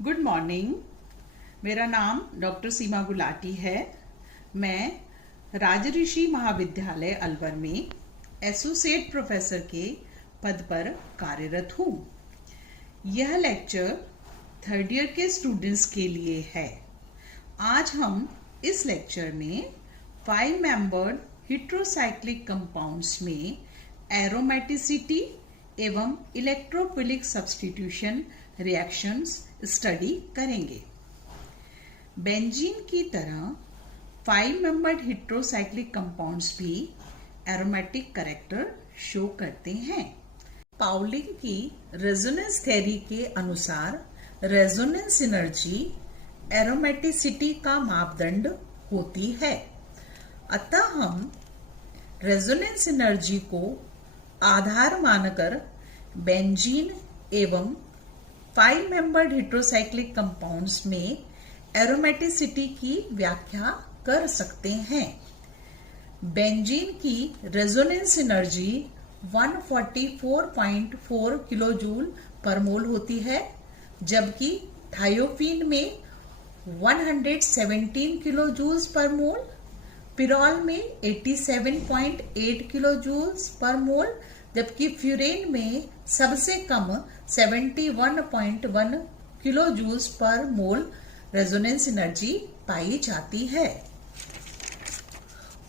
Good morning. मेरा नाम doctor सीमा गुलाटी है। मैं राजऋषि महाविद्यालय अलवर में एसोसिएट प्रोफेसर के पद पर कार्यरत हूँ। यह लेक्चर थर्ड ईयर के स्टूडेंट्स के लिए है। आज हम इस लेक्चर में 5 मेंबर्ड हेटेरोसाइक्लिक कंपाउंड्स में एरोमेटिसिटी एवं इलेक्ट्रोफिलिक सब्स्टिट्यूशन रिएक्शंस स्टडी करेंगे। बेंजीन की तरह 5 मेंबर्ड हेटेरोसाइक्लिक कंपाउंड्स भी एरोमेटिक कैरेक्टर शो करते हैं। पाउलिंग की रेजोनेंस थ्योरी के अनुसार रेजोनेंस एनर्जी एरोमेटिसिटी का मापदंड होती है। अतः हम रेजोनेंस एनर्जी को आधार मानकर बेंजीन एवं 5 मेंबर्ड हेटेरोसाइक्लिक कंपाउंड्स में एरोमेटिसिटी की व्याख्या कर सकते हैं। बेंजीन की रेजोनेंस एनर्जी 144.4 किलोजूल पर मोल होती है, जबकि थायोफीन में 117 किलोजूल्स पर मोल, पिरॉल में 87.8 किलोजूल्स पर मोल, जबकि फ्यूरेन में सबसे कम 71.1 किलोजूल्स पर मोल रेजोनेंस एनर्जी पाई जाती है।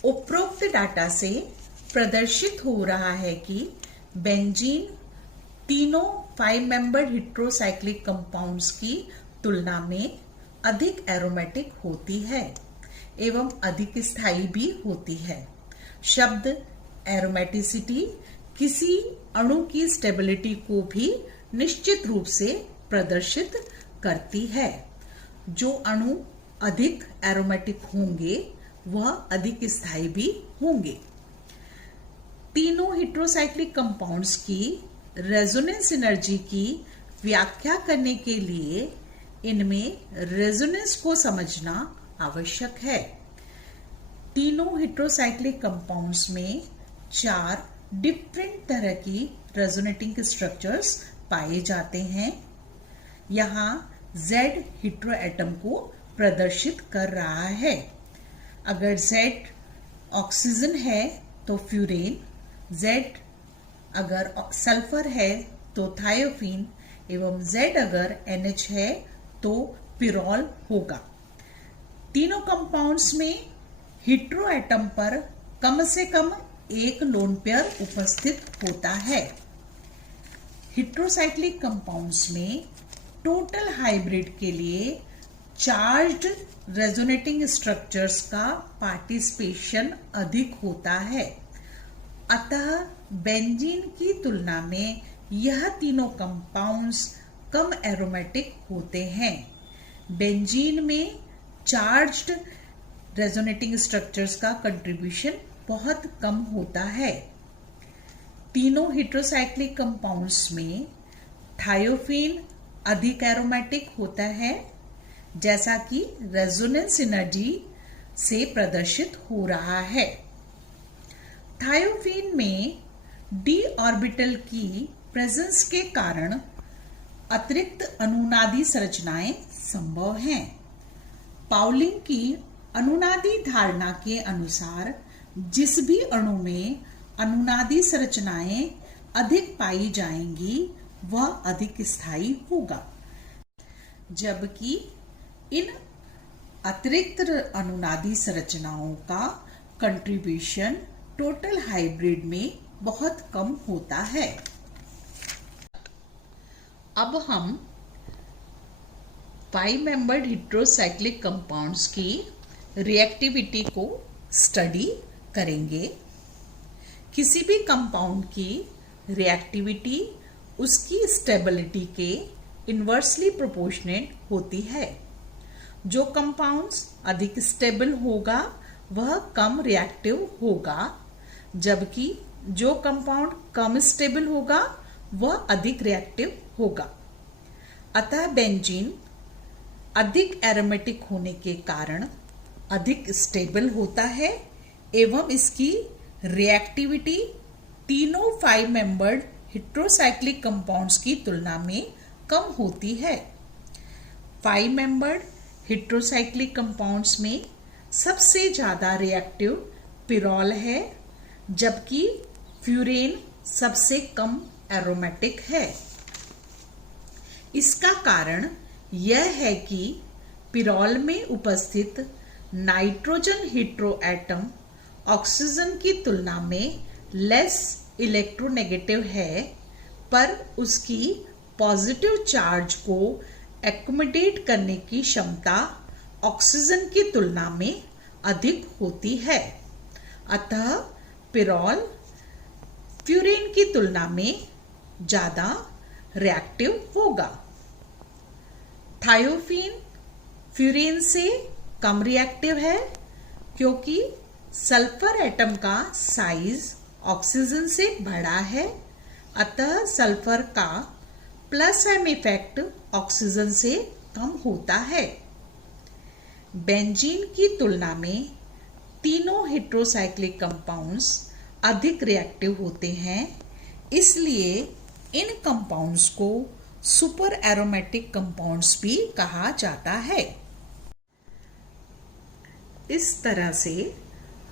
उपरोक्त डाटा से प्रदर्शित हो रहा है कि बेंजीन तीनों 5 मेंबर्ड हेटेरोसाइक्लिक कंपाउंड्स की तुलना में अधिक एरोमेटिक होती है एवं अधिक स्थायी भी होती है। शब्द एरोमेटिसिटी किसी अणु की स्टेबिलिटी को भी निश्चित रूप से प्रदर्शित करती है। जो अणु अधिक एरोमेटिक होंगे वह अधिक स्थायी भी होंगे। तीनों हेटेरोसाइक्लिक कंपाउंड्स की रेजोनेंस एनर्जी की व्याख्या करने के लिए इनमें रेजोनेंस को समझना आवश्यक है। तीनों हेटेरोसाइक्लिक कंपाउंड्स में 4 डिफरेंट तरह की रेजोनेटिंग स्ट्रक्चर्स पाए जाते हैं। यहाँ Z हेटेरो एटम को प्रदर्शित कर रहा है। अगर Z ऑक्सीजन है तो फ्यूरेन, Z अगर सल्फर है तो थायोफीन एवं Z अगर NH है तो पिरॉल होगा। तीनों कंपाउंड्स में हेटेरो एटम पर कम से कम एक लोन पेयर उपस्थित होता है। हेटेरोसाइक्लिक कंपाउंड्स में टोटल हाइब्रिड के लिए चार्ज्ड रेजोनेटिंग स्ट्रक्चर्स का पार्टिसिपेशन अधिक होता है। अतः बेंजीन की तुलना में यह तीनों कंपाउंड्स कम एरोमेटिक होते हैं। बेंजीन में चार्ज्ड रेजोनेटिंग स्ट्रक्चर्स का कंट्रीब्यूशन बहुत कम होता है। तीनों हेटेरोसाइक्लिक कंपाउंड्स में थायोफीन अधिक एरोमेटिक होता है, जैसा कि रेजोनेंस एनर्जी से प्रदर्शित हो रहा है। थायोफीन में d ऑर्बिटल की प्रेजेंस के कारण अतिरिक्त अनुनादी संरचनाएं संभव हैं। पाउलिंग की अनुनादी धारणा के अनुसार जिस भी अणु में अनुनादी संरचनाएं अधिक पाई जाएंगी वह अधिक स्थायी होगा, जबकि इन अतिरिक्त अनुनादी संरचनाओं का कंट्रीब्यूशन टोटल हाइब्रिड में बहुत कम होता है। अब हम 5 मेंबर्ड हेटेरोसाइक्लिक कंपाउंड्स की रिएक्टिविटी को स्टडी करेंगे। किसी भी कंपाउंड की रिएक्टिविटी उसकी स्टेबिलिटी के इन्वर्सली प्रोपोर्शनेट होती है। जो कंपाउंड्स अधिक स्टेबल होगा वह कम रिएक्टिव होगा, जबकि जो कंपाउंड कम स्टेबल होगा वह अधिक रिएक्टिव होगा। अतः बेंजीन अधिक एरोमेटिक होने के कारण अधिक स्टेबल होता है एवं इसकी रिएक्टिविटी तीनों 5 मेंबर्ड हेटेरोसाइक्लिक कंपाउंड्स की तुलना में कम होती है। 5 मेंबर्ड हेट्रोसाइक्लिक कंपाउंड्स में सबसे ज़्यादा रिएक्टिव पिरोल है, जबकि फ्यूरेन सबसे कम एरोमेटिक है। इसका कारण यह है कि पिरोल में उपस्थित नाइट्रोजन हेट्रो एटम ऑक्सीजन की तुलना में लेस इलेक्ट्रोनेगेटिव है, पर उसकी पॉजिटिव चार्ज को एक्कोमोडेट करने की क्षमता ऑक्सीजन की तुलना में अधिक होती है। अतः पिरोल फ्यूरेन की तुलना में ज़्यादा रिएक्टिव होगा। थायोफीन फ्यूरेन से कम रिएक्टिव है, क्योंकि सल्फर एटम का साइज ऑक्सीजन से बड़ा है, अतः सल्फर का प्लस एम इफेक्ट ऑक्सीजन से कम होता है। बेंजीन की तुलना में तीनों हेट्रोसाइक्लिक कंपाउंड्स अधिक रिएक्टिव होते हैं, इसलिए इन कंपाउंड्स को सुपर एरोमेटिक कंपाउंड्स भी कहा जाता है। इस तरह से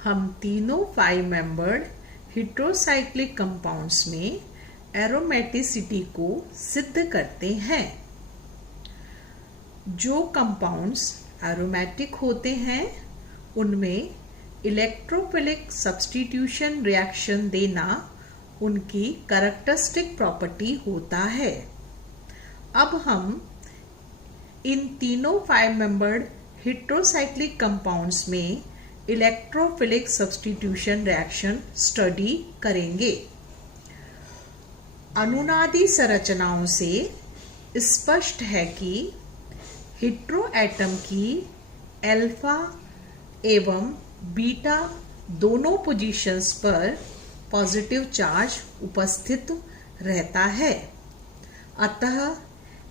हम तीनों 5 मेंबर्ड हेट्रोसाइक्लिक कंपाउंड्स में एरोमेटिसिटी को सिद्ध करते हैं। जो कंपाउंड्स एरोमेटिक होते हैं उनमें इलेक्ट्रोफिलिक सब्स्टिट्यूशन रिएक्शन देना उनकी कैरेक्टरिस्टिक प्रॉपर्टी होता है। अब हम इन तीनों 5 मेंबर्ड हेट्रोसाइक्लिक कंपाउंड्स में इलेक्ट्रोफिलिक सब्स्टिट्यूशन रिएक्शन स्टडी करेंगे। अनुनादी संरचनाओं से स्पष्ट है कि हेट्रो एटम की अल्फा एवं बीटा दोनों पोजीशंस पर पॉजिटिव चार्ज उपस्थित रहता है, अतः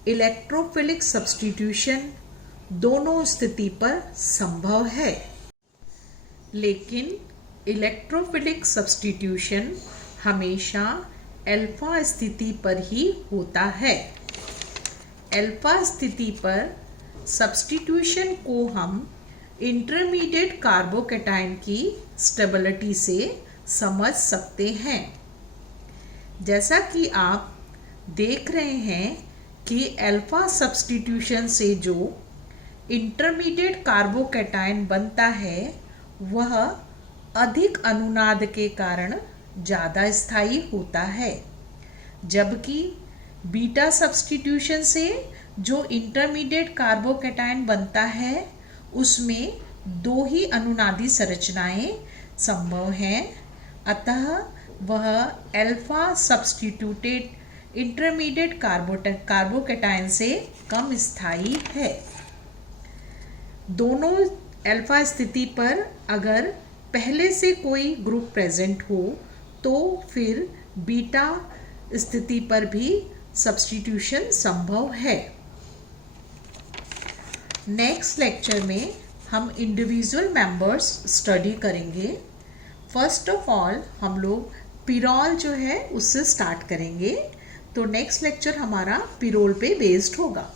इलेक्ट्रोफिलिक सब्स्टिट्यूशन दोनों स्थिति पर संभव है। लेकिन इलेक्ट्रोफिलिक सब्स्टिट्यूशन हमेशा अल्फा स्थिति पर ही होता है। अल्फा स्थिति पर सब्स्टिट्यूशन को हम इंटरमीडिएट कार्बोकैटायन की स्टेबिलिटी से समझ सकते हैं। जैसा कि आप देख रहे हैं कि अल्फा सब्स्टिट्यूशन से जो इंटरमीडिएट कार्बोकैटायन बनता है वह अधिक अनुनाद के कारण ज़्यादा स्थायी होता है, जबकि बीटा सब्स्टिट्यूशन से जो इंटरमीडिएट कार्बोकैटायन बनता है उसमें 2 ही अनुनादी संरचनाएं संभव हैं, अतः वह अल्फा सब्स्टिट्यूटेड इंटरमीडिएट कार्बोकैटायन से कम स्थायी है। दोनों अल्फा स्थिति पर अगर पहले से कोई ग्रुप प्रेजेंट हो तो फिर बीटा स्थिति पर भी सब्स्टिट्यूशन संभव है। नेक्स्ट लेक्चर में हम इंडिविजुअल मेंबर्स स्टडी करेंगे। फर्स्ट ऑफ ऑल हम लोग पिरोल जो है उससे स्टार्ट करेंगे, तो नेक्स्ट लेक्चर हमारा पिरोल पे बेस्ड होगा।